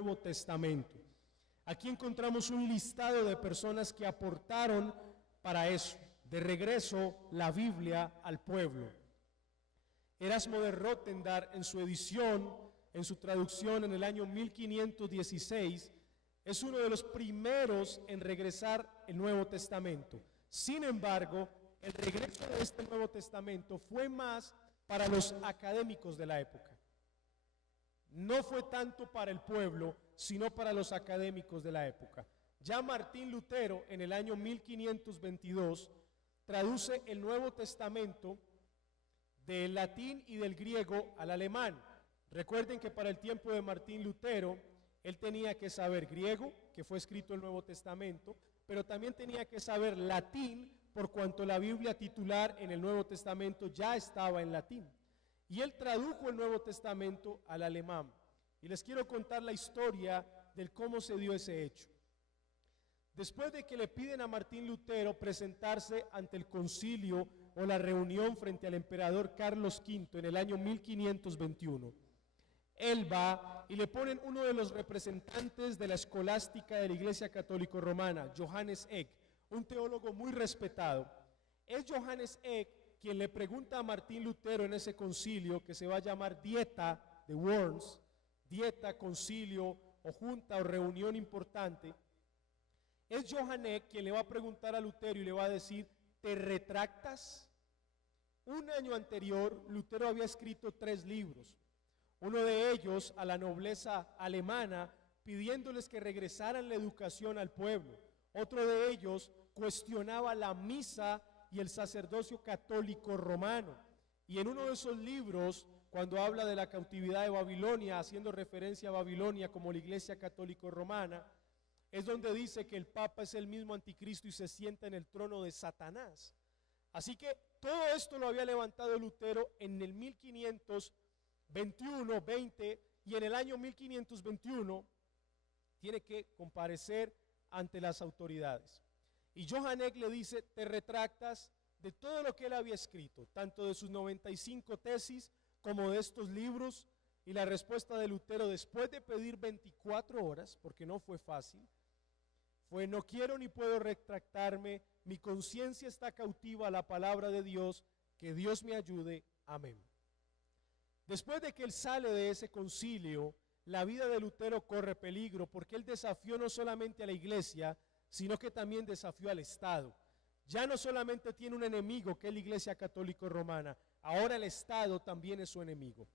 Nuevo Testamento. Aquí encontramos un listado de personas que aportaron para eso, de regreso la Biblia al pueblo. Erasmo de Rotterdam, en su edición, en su traducción en el año 1516, es uno de los primeros en regresar el Nuevo Testamento. Sin embargo, el regreso de este Nuevo Testamento fue más para los académicos de la época. No fue tanto para el pueblo, sino para los académicos de la época. Ya Martín Lutero, en el año 1522, traduce el Nuevo Testamento del latín y del griego al alemán. Recuerden que para el tiempo de Martín Lutero, él tenía que saber griego, que fue escrito el Nuevo Testamento, pero también tenía que saber latín, por cuanto la Biblia titular en el Nuevo Testamento ya estaba en latín. Y él tradujo el Nuevo Testamento al alemán. Y les quiero contar la historia del cómo se dio ese hecho. Después de que le piden a Martín Lutero presentarse ante el concilio o la reunión frente al emperador Carlos V en el año 1521, él va y le ponen uno de los representantes de la escolástica de la Iglesia Católica Romana, Johannes Eck, un teólogo muy respetado. Es Johannes Eck quien le pregunta a Martín Lutero en ese concilio, que se va a llamar Dieta de Worms, dieta, concilio o junta o reunión importante. Es Johannes Eck quien le va a preguntar a Lutero y le va a decir: ¿te retractas? Un año anterior, Lutero había escrito 3 libros. Uno de ellos a la nobleza alemana, pidiéndoles que regresaran la educación al pueblo. Otro de ellos cuestionaba la misa y el sacerdocio católico romano. Y en uno de esos libros, cuando habla de la cautividad de Babilonia, haciendo referencia a Babilonia como la Iglesia Católico Romana, es donde dice que el Papa es el mismo anticristo y se sienta en el trono de Satanás. Así que todo esto lo había levantado Lutero en el 1521, 20, y en el año 1521 tiene que comparecer ante las autoridades. Y Johannes Eck le dice: te retractas de todo lo que él había escrito, tanto de sus 95 tesis como de estos libros. Y la respuesta de Lutero, después de pedir 24 horas, porque no fue fácil, fue: no quiero ni puedo retractarme, mi conciencia está cautiva a la palabra de Dios, que Dios me ayude, amén. Después de que él sale de ese concilio, la vida de Lutero corre peligro, porque él desafió no solamente a la iglesia, sino que también desafió al Estado. Ya no solamente tiene un enemigo, que es la Iglesia Católica Romana, ahora el Estado también es su enemigo.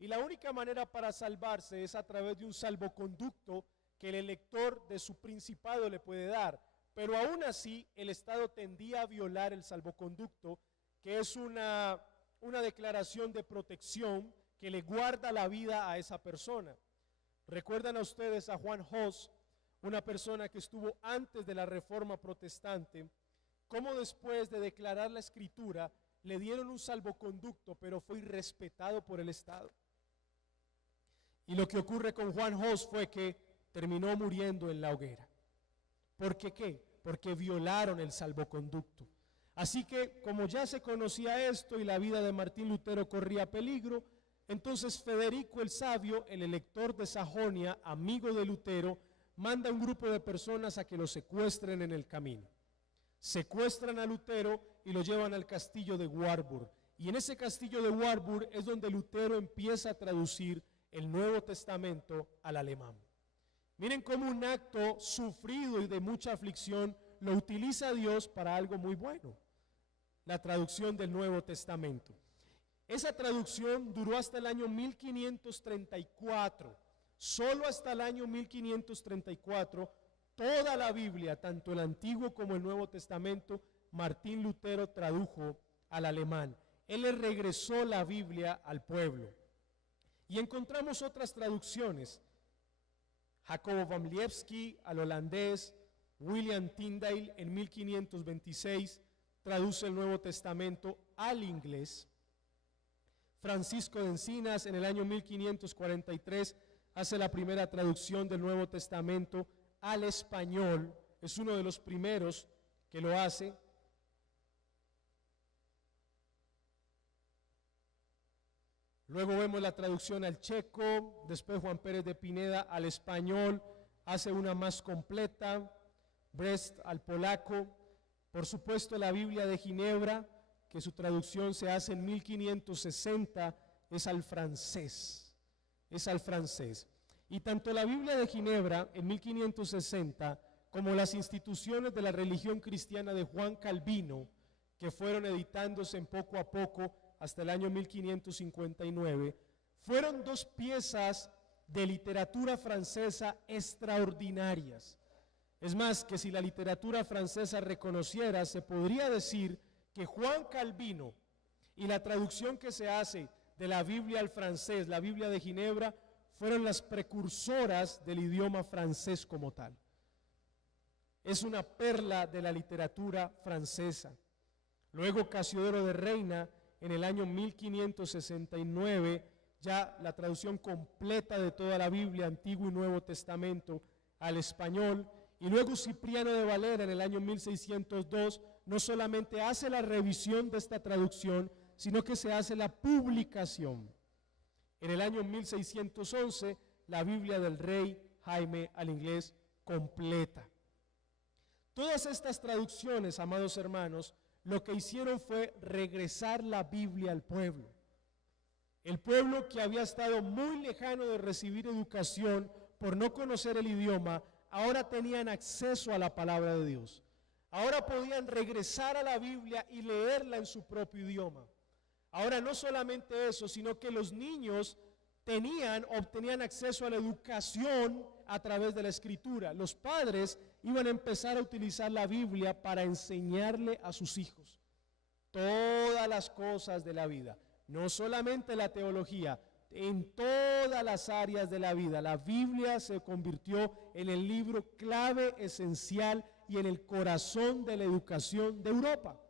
Y la única manera para salvarse es a través de un salvoconducto que el elector de su principado le puede dar. Pero aún así, el Estado tendía a violar el salvoconducto, que es una declaración de protección que le guarda la vida a esa persona. ¿Recuerdan a ustedes a Juan Hus, una persona que estuvo antes de la Reforma Protestante, cómo después de declarar la Escritura le dieron un salvoconducto, pero fue irrespetado por el Estado? Y lo que ocurre con Juan Hus fue que terminó muriendo en la hoguera. ¿Por qué qué? Porque violaron el salvoconducto. Así que, como ya se conocía esto y la vida de Martín Lutero corría peligro, entonces Federico el Sabio, el elector de Sajonia, amigo de Lutero, manda a un grupo de personas a que lo secuestren en el camino. Secuestran a Lutero y lo llevan al castillo de Warburg. Y en ese castillo de Warburg es donde Lutero empieza a traducir el Nuevo Testamento al alemán. Miren cómo un acto sufrido y de mucha aflicción lo utiliza Dios para algo muy bueno: la traducción del Nuevo Testamento. Esa traducción duró hasta el año 1534. Solo hasta el año 1534, toda la Biblia, tanto el Antiguo como el Nuevo Testamento, Martín Lutero tradujo al alemán. Él le regresó la Biblia al pueblo. Y encontramos otras traducciones. Jacobo van Liefsky al holandés, William Tyndale en 1526 traduce el Nuevo Testamento al inglés. Francisco de Encinas en el año 1543 hace la primera traducción del Nuevo Testamento al español. Es uno de los primeros que lo hace. Luego vemos la traducción al checo, después Juan Pérez de Pineda al español, hace una más completa, Brest al polaco, por supuesto la Biblia de Ginebra, que su traducción se hace en 1560, es al francés, Y tanto la Biblia de Ginebra en 1560 como las instituciones de la religión cristiana de Juan Calvino, que fueron editándose en poco a poco hasta el año 1559, fueron dos piezas de literatura francesa extraordinarias. Es más, que si la literatura francesa reconociera, se podría decir que Juan Calvino y la traducción que se hace de la Biblia al francés, la Biblia de Ginebra, fueron las precursoras del idioma francés como tal. Es una perla de la literatura francesa. Luego Casiodoro de Reina, en el año 1569, ya la traducción completa de toda la Biblia, Antiguo y Nuevo Testamento, al español. Y luego Cipriano de Valera, en el año 1602, no solamente hace la revisión de esta traducción, sino que se hace la publicación. En el año 1611, la Biblia del Rey Jaime al inglés completa. Todas estas traducciones, amados hermanos, lo que hicieron fue regresar la Biblia al pueblo. El pueblo que había estado muy lejano de recibir educación por no conocer el idioma, ahora tenían acceso a la palabra de Dios. Ahora podían regresar a la Biblia y leerla en su propio idioma. Ahora no solamente eso, sino que los niños obtenían acceso a la educación a través de la escritura. Los padres iban a empezar a utilizar la Biblia para enseñarle a sus hijos todas las cosas de la vida, no solamente la teología, en todas las áreas de la vida. La Biblia se convirtió en el libro clave, esencial y en el corazón de la educación de Europa.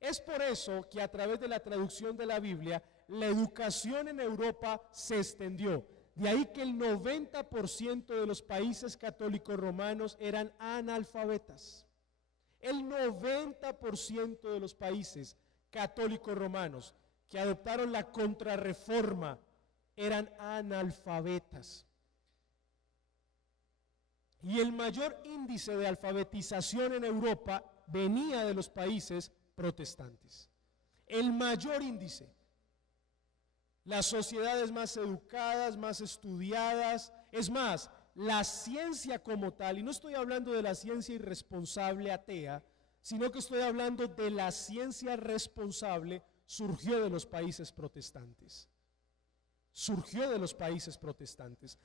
Es por eso que a través de la traducción de la Biblia, la educación en Europa se extendió. De ahí que el 90% de los países católicos romanos eran analfabetas. El 90% de los países católicos romanos que adoptaron la contrarreforma eran analfabetas. Y el mayor índice de alfabetización en Europa venía de los países protestantes. El mayor índice. Las sociedades más educadas, más estudiadas, es más, la ciencia como tal, y no estoy hablando de la ciencia irresponsable atea, sino que estoy hablando de la ciencia responsable, surgió de los países protestantes. Surgió de los países protestantes.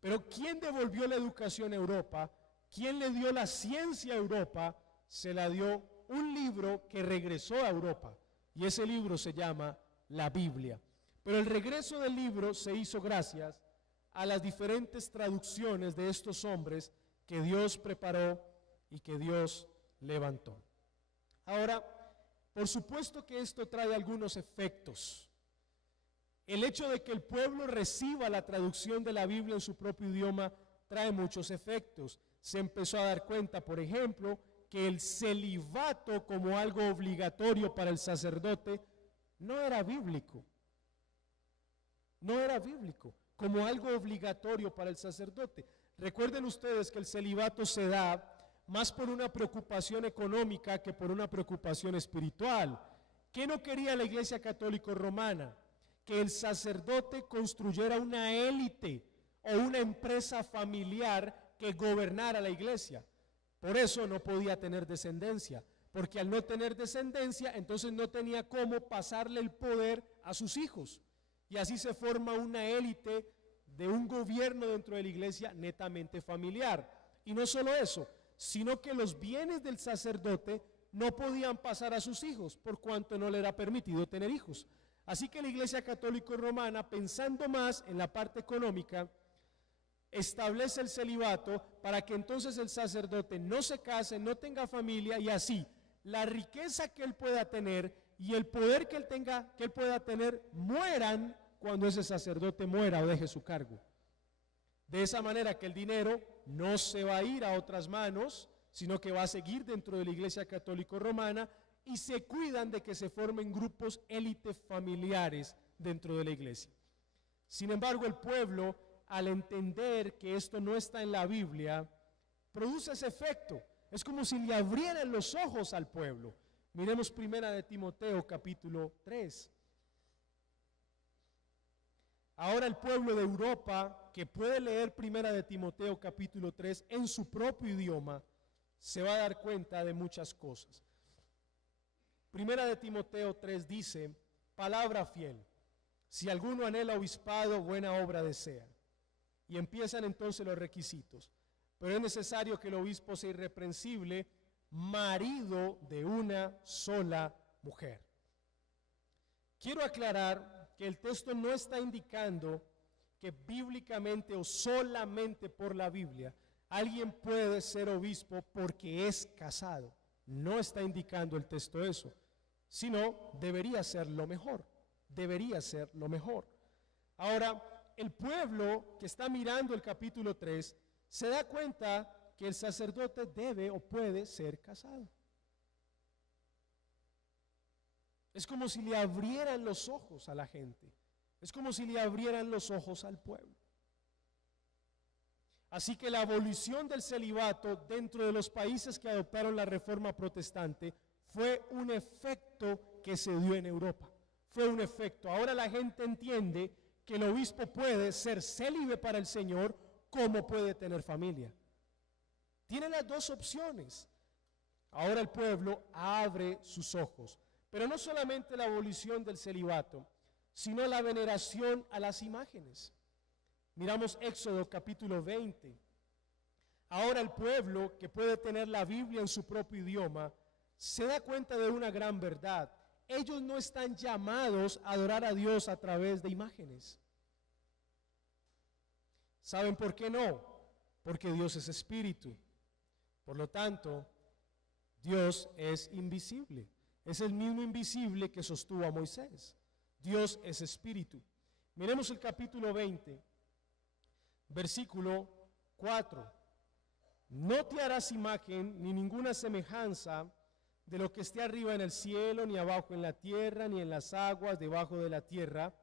Pero ¿quién devolvió la educación a Europa? ¿Quién le dio la ciencia a Europa? Se la dio un libro que regresó a Europa, y ese libro se llama la Biblia. Pero el regreso del libro se hizo gracias a las diferentes traducciones de estos hombres que Dios preparó y que Dios levantó. Ahora, por supuesto que esto trae algunos efectos. El hecho de que el pueblo reciba la traducción de la Biblia en su propio idioma trae muchos efectos. Se empezó a dar cuenta, por ejemplo, que el celibato como algo obligatorio para el sacerdote no era bíblico. No era bíblico, como algo obligatorio para el sacerdote. Recuerden ustedes que el celibato se da más por una preocupación económica que por una preocupación espiritual. ¿Qué no quería la Iglesia Católica Romana? Que el sacerdote construyera una élite o una empresa familiar que gobernara la iglesia. Por eso no podía tener descendencia, porque al no tener descendencia, entonces no tenía cómo pasarle el poder a sus hijos. Y así se forma una élite de un gobierno dentro de la iglesia netamente familiar. Y no solo eso, sino que los bienes del sacerdote no podían pasar a sus hijos, por cuanto no le era permitido tener hijos. Así que la Iglesia Católica Romana, pensando más en la parte económica, establece el celibato para que entonces el sacerdote no se case, no tenga familia, y así la riqueza que él pueda tener y el poder que él pueda tener mueran cuando ese sacerdote muera o deje su cargo. De esa manera que el dinero no se va a ir a otras manos, sino que va a seguir dentro de la Iglesia Católica Romana, y se cuidan de que se formen grupos élites familiares dentro de la iglesia. Sin embargo, el pueblo, al entender que esto no está en la Biblia, produce ese efecto. Es como si le abrieran los ojos al pueblo. Miremos primera de Timoteo capítulo 3. Ahora el pueblo de Europa, que puede leer primera de Timoteo capítulo 3 en su propio idioma, se va a dar cuenta de muchas cosas. Primera de Timoteo 3 dice, palabra fiel, si alguno anhela obispado, buena obra desea. Y empiezan entonces los requisitos. Pero es necesario que el obispo sea irreprensible, marido de una sola mujer. Quiero aclarar que el texto no está indicando que bíblicamente o solamente por la Biblia alguien puede ser obispo porque es casado. No está indicando el texto eso, sino debería ser lo mejor, debería ser lo mejor. Ahora, el pueblo que está mirando el capítulo 3 se da cuenta que el sacerdote debe o puede ser casado. Es como si le abrieran los ojos a la gente. Es como si le abrieran los ojos al pueblo. Así que la abolición del celibato dentro de los países que adoptaron la reforma protestante fue un efecto que se dio en Europa. Fue un efecto. Ahora la gente entiende que el obispo puede ser célibe para el Señor como puede tener familia. Tiene las dos opciones. Ahora el pueblo abre sus ojos. Pero no solamente la abolición del celibato, sino la veneración a las imágenes. Miramos Éxodo capítulo 20. Ahora el pueblo que puede tener la Biblia en su propio idioma se da cuenta de una gran verdad. Ellos no están llamados a adorar a Dios a través de imágenes. ¿Saben por qué no? Porque Dios es espíritu. Por lo tanto, Dios es invisible. Es el mismo invisible que sostuvo a Moisés. Dios es espíritu. Miremos el capítulo 20, versículo 4. No te harás imagen ni ninguna semejanza de lo que esté arriba en el cielo, ni abajo en la tierra, ni en las aguas debajo de la tierra.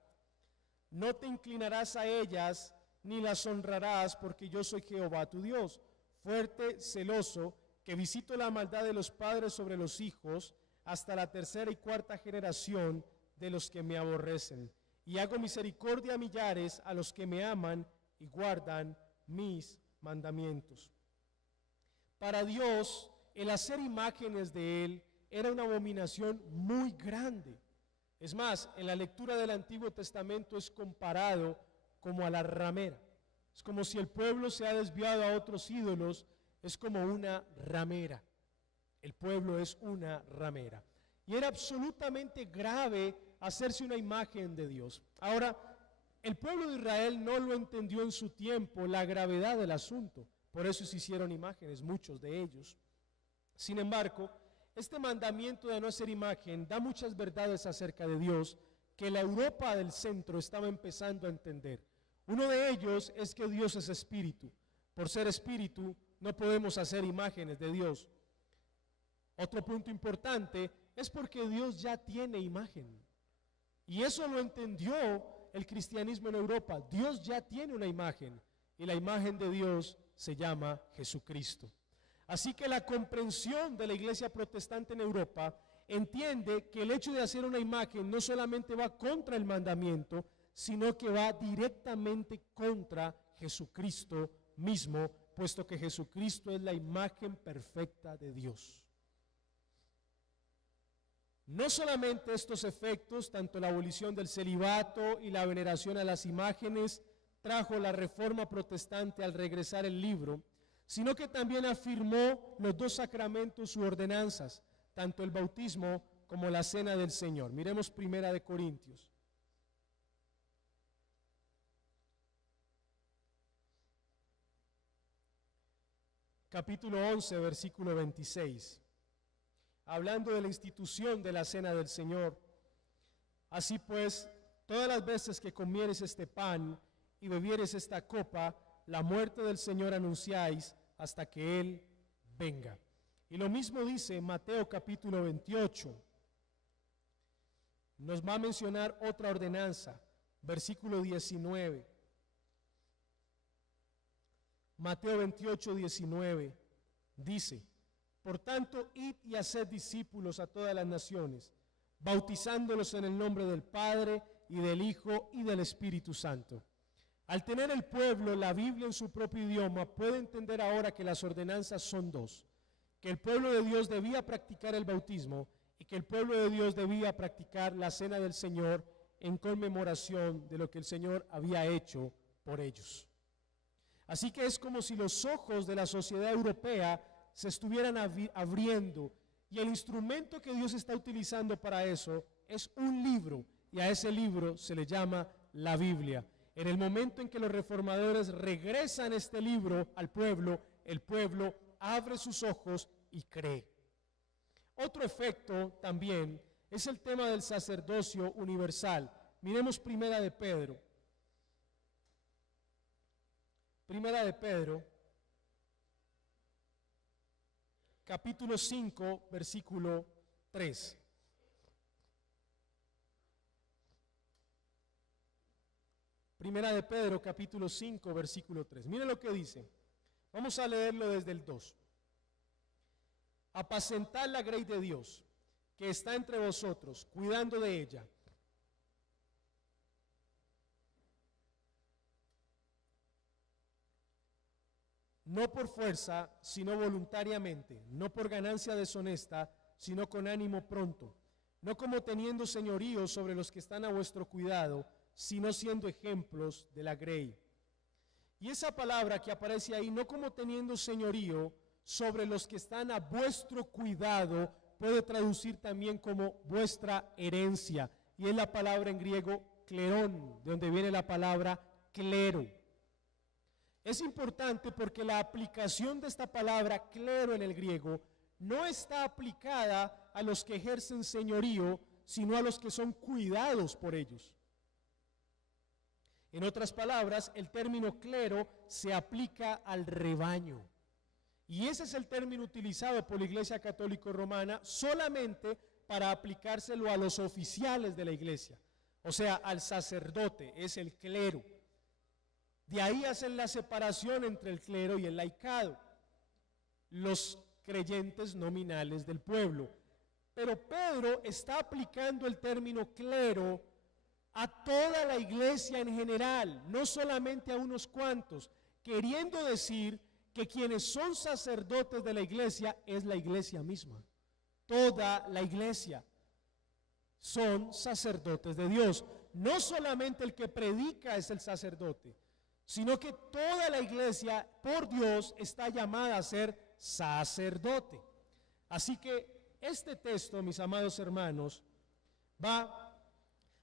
No te inclinarás a ellas, ni las honrarás, porque yo soy Jehová tu Dios, fuerte, celoso, que visito la maldad de los padres sobre los hijos, hasta la tercera y cuarta generación de los que me aborrecen. Y hago misericordia a millares, a los que me aman y guardan mis mandamientos. Para Dios, el hacer imágenes de Él era una abominación muy grande. Es más, en la lectura del Antiguo Testamento es comparado como a la ramera. Es como si el pueblo se ha desviado a otros ídolos, es como una ramera. El pueblo es una ramera. Y era absolutamente grave hacerse una imagen de Dios. Ahora, el pueblo de Israel no lo entendió en su tiempo, la gravedad del asunto. Por eso se hicieron imágenes, muchos de ellos. Sin embargo, este mandamiento de no hacer imagen da muchas verdades acerca de Dios que la Europa del centro estaba empezando a entender. Uno de ellos es que Dios es espíritu. Por ser espíritu, no podemos hacer imágenes de Dios. Otro punto importante es porque Dios ya tiene imagen. Y eso lo entendió el cristianismo en Europa. Dios ya tiene una imagen y la imagen de Dios se llama Jesucristo. Así que la comprensión de la iglesia protestante en Europa entiende que el hecho de hacer una imagen no solamente va contra el mandamiento, sino que va directamente contra Jesucristo mismo, puesto que Jesucristo es la imagen perfecta de Dios. No solamente estos efectos, tanto la abolición del celibato y la veneración a las imágenes, trajo la reforma protestante al regresar el libro, sino que también afirmó los dos sacramentos u ordenanzas, tanto el bautismo como la cena del Señor. Miremos Primera de Corintios. Capítulo 11, versículo 26. Hablando de la institución de la cena del Señor. Así pues, todas las veces que comieres este pan y bebieres esta copa, la muerte del Señor anunciáis hasta que Él venga. Y lo mismo dice Mateo capítulo 28. nos va a mencionar otra ordenanza, versículo 19. Mateo 28, 19 dice: por tanto, id y haced discípulos a todas las naciones, bautizándolos en el nombre del Padre y del Hijo y del Espíritu Santo. Al tener el pueblo la Biblia en su propio idioma, puede entender ahora que las ordenanzas son dos: que el pueblo de Dios debía practicar el bautismo y que el pueblo de Dios debía practicar la cena del Señor en conmemoración de lo que el Señor había hecho por ellos. Así que es como si los ojos de la sociedad europea se estuvieran abriendo, y el instrumento que Dios está utilizando para eso es un libro, y a ese libro se le llama la Biblia. En el momento en que los reformadores regresan este libro al pueblo, el pueblo abre sus ojos y cree. Otro efecto también es el tema del sacerdocio universal. Miremos Primera de Pedro. Primera de Pedro, capítulo 5, versículo 3. Primera de Pedro, capítulo 5, versículo 3. Miren lo que dice. Vamos a leerlo desde el 2. Apacentad la grey de Dios, que está entre vosotros, cuidando de ella, no por fuerza, sino voluntariamente, no por ganancia deshonesta, sino con ánimo pronto, no como teniendo señorío sobre los que están a vuestro cuidado, sino siendo ejemplos de la grey. Y esa palabra que aparece ahí, no como teniendo señorío sobre los que están a vuestro cuidado, puede traducir también como vuestra herencia, y es la palabra en griego clerón, de donde viene la palabra clero. Es importante porque la aplicación de esta palabra clero en el griego no está aplicada a los que ejercen señorío, sino a los que son cuidados por ellos. En otras palabras, el término clero se aplica al rebaño. Y ese es el término utilizado por la Iglesia Católica Romana solamente para aplicárselo a los oficiales de la iglesia, o sea, al sacerdote, es el clero. De ahí hacen la separación entre el clero y el laicado, los creyentes nominales del pueblo. Pero Pedro está aplicando el término clero a toda la iglesia en general, no solamente a unos cuantos, queriendo decir que quienes son sacerdotes de la iglesia es la iglesia misma. Toda la iglesia son sacerdotes de Dios. No solamente el que predica es el sacerdote, sino que toda la iglesia por Dios está llamada a ser sacerdote. Así que este texto, mis amados hermanos, va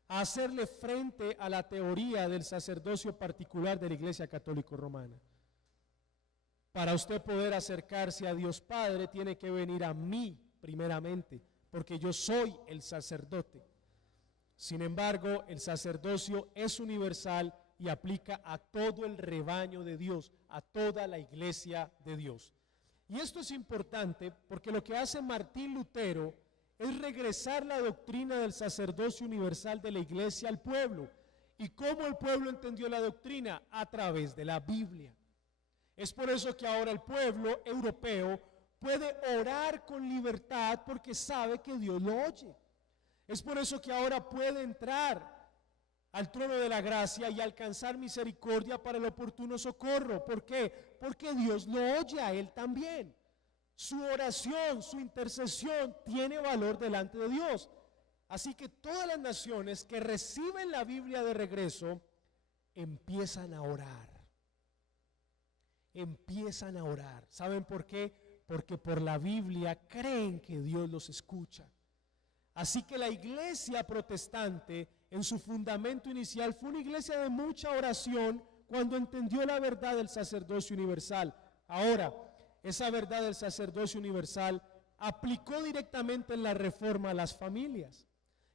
a hacerle frente a la teoría del sacerdocio particular de la Iglesia Católica Romana. Para usted poder acercarse a Dios Padre, tiene que venir a mí primeramente, porque yo soy el sacerdote. Sin embargo, el sacerdocio es universal y aplica a todo el rebaño de Dios, a toda la iglesia de Dios. Y esto es importante porque lo que hace Martín Lutero es regresar la doctrina del sacerdocio universal de la iglesia al pueblo. ¿Y cómo el pueblo entendió la doctrina? A través de la Biblia. Es por eso que ahora el pueblo europeo puede orar con libertad porque sabe que Dios lo oye. Es por eso que ahora puede entrar al trono de la gracia y alcanzar misericordia para el oportuno socorro. ¿Por qué? Porque Dios lo oye a él también. Su oración, su intercesión tiene valor delante de Dios. Así que todas las naciones que reciben la Biblia de regreso empiezan a orar. Empiezan a orar. ¿Saben por qué? Porque por la Biblia creen que Dios los escucha. Así que la iglesia protestante en su fundamento inicial fue una iglesia de mucha oración cuando entendió la verdad del sacerdocio universal. Ahora, esa verdad del sacerdocio universal aplicó directamente en la reforma a las familias.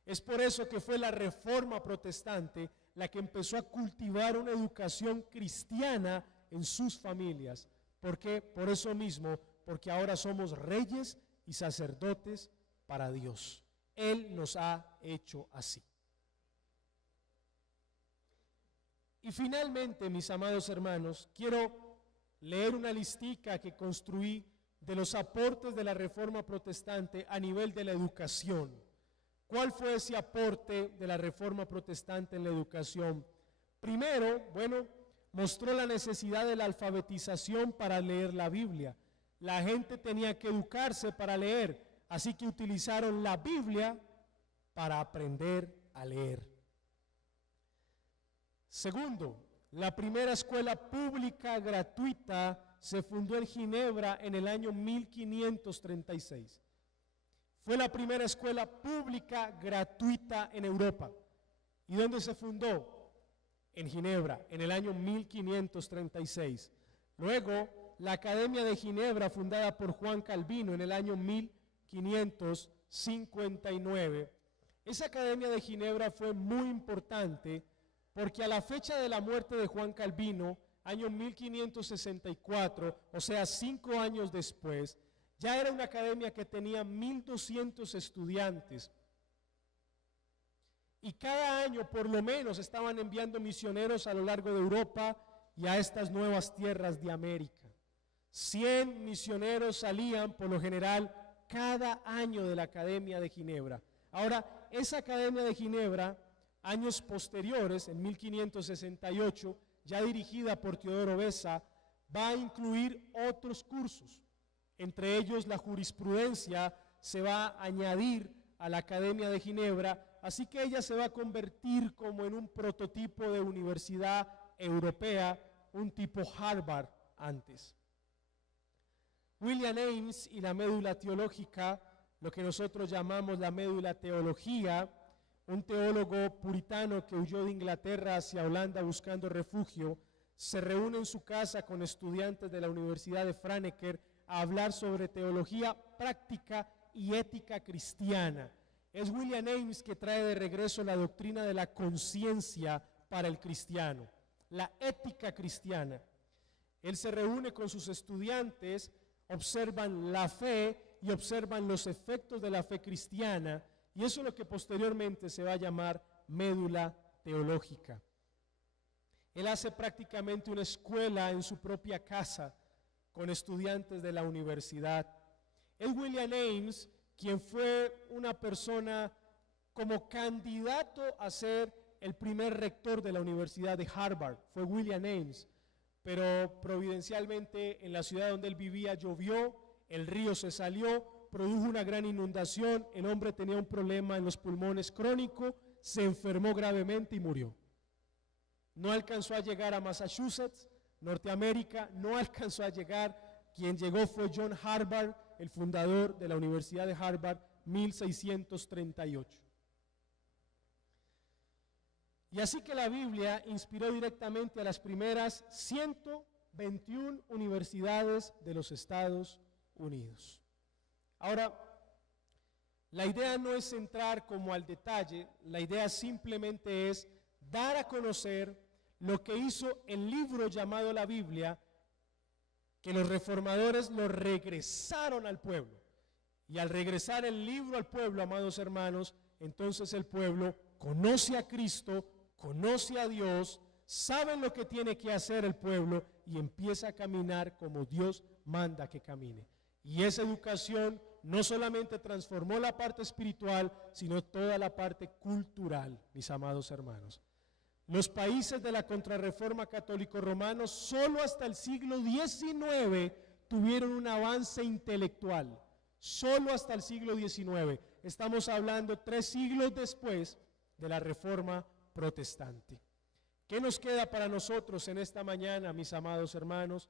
Es por eso que fue la reforma protestante la que empezó a cultivar una educación cristiana en sus familias. ¿Por qué? Por eso mismo, porque ahora somos reyes y sacerdotes para Dios. Él nos ha hecho así. Y finalmente, mis amados hermanos, quiero leer una listica que construí de los aportes de la Reforma Protestante a nivel de la educación. ¿Cuál fue ese aporte de la Reforma Protestante en la educación? Primero, mostró la necesidad de la alfabetización para leer la Biblia. La gente tenía que educarse para leer, así que utilizaron la Biblia para aprender a leer. Segundo, la primera escuela pública gratuita se fundó en Ginebra en el año 1536. Fue la primera escuela pública gratuita en Europa. ¿Y dónde se fundó? En Ginebra, en el año 1536. Luego, la Academia de Ginebra, fundada por Juan Calvino en el año 1559. Esa Academia de Ginebra fue muy importante porque a la fecha de la muerte de Juan Calvino, año 1564, o sea, 5 años después, ya era una academia que tenía 1.200 estudiantes. Y cada año, por lo menos, estaban enviando misioneros a lo largo de Europa y a estas nuevas tierras de América. 100 misioneros salían, por lo general, cada año de la Academia de Ginebra. Ahora, esa Academia de Ginebra, años posteriores, en 1568, ya dirigida por Teodoro Beza, va a incluir otros cursos. Entre ellos, la jurisprudencia se va a añadir a la Academia de Ginebra, así que ella se va a convertir como en un prototipo de universidad europea, un tipo Harvard antes. William Ames y la médula teológica, lo que nosotros llamamos la médula teología, un teólogo puritano que huyó de Inglaterra hacia Holanda buscando refugio, se reúne en su casa con estudiantes de la Universidad de Franeker a hablar sobre teología práctica y ética cristiana. Es William Ames que trae de regreso la doctrina de la conciencia para el cristiano, la ética cristiana. Él se reúne con sus estudiantes, observan la fe y observan los efectos de la fe cristiana, y eso es lo que posteriormente se va a llamar médula teológica. Él hace prácticamente una escuela en su propia casa con estudiantes de la universidad. Es William Ames quien fue una persona como candidato a ser el primer rector de la Universidad de Harvard. Fue William Ames, pero providencialmente en la ciudad donde él vivía llovió, el río se salió, produjo una gran inundación, el hombre tenía un problema en los pulmones crónico, se enfermó gravemente y murió. No alcanzó a llegar a Massachusetts, Norteamérica, no alcanzó a llegar. Quien llegó fue John Harvard, el fundador de la Universidad de Harvard, 1638. Y así que la Biblia inspiró directamente a las primeras 121 universidades de los Estados Unidos. Ahora, la idea no es entrar como al detalle, la idea simplemente es dar a conocer lo que hizo el libro llamado la Biblia, que los reformadores lo regresaron al pueblo. Y al regresar el libro al pueblo, amados hermanos, entonces el pueblo conoce a Cristo, conoce a Dios, sabe lo que tiene que hacer el pueblo y empieza a caminar como Dios manda que camine. Y esa educación no solamente transformó la parte espiritual, sino toda la parte cultural, mis amados hermanos. Los países de la Contrarreforma católico-romano solo hasta el siglo XIX tuvieron un avance intelectual, solo hasta el siglo XIX. Estamos hablando 3 siglos después de la Reforma protestante. ¿Qué nos queda para nosotros en esta mañana, mis amados hermanos?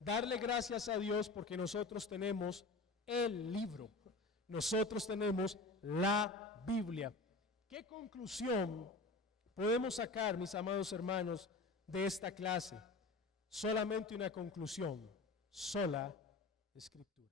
Darle gracias a Dios porque nosotros tenemos el libro, nosotros tenemos la Biblia. ¿Qué conclusión podemos sacar, mis amados hermanos, de esta clase? Solamente una conclusión: sola Escritura.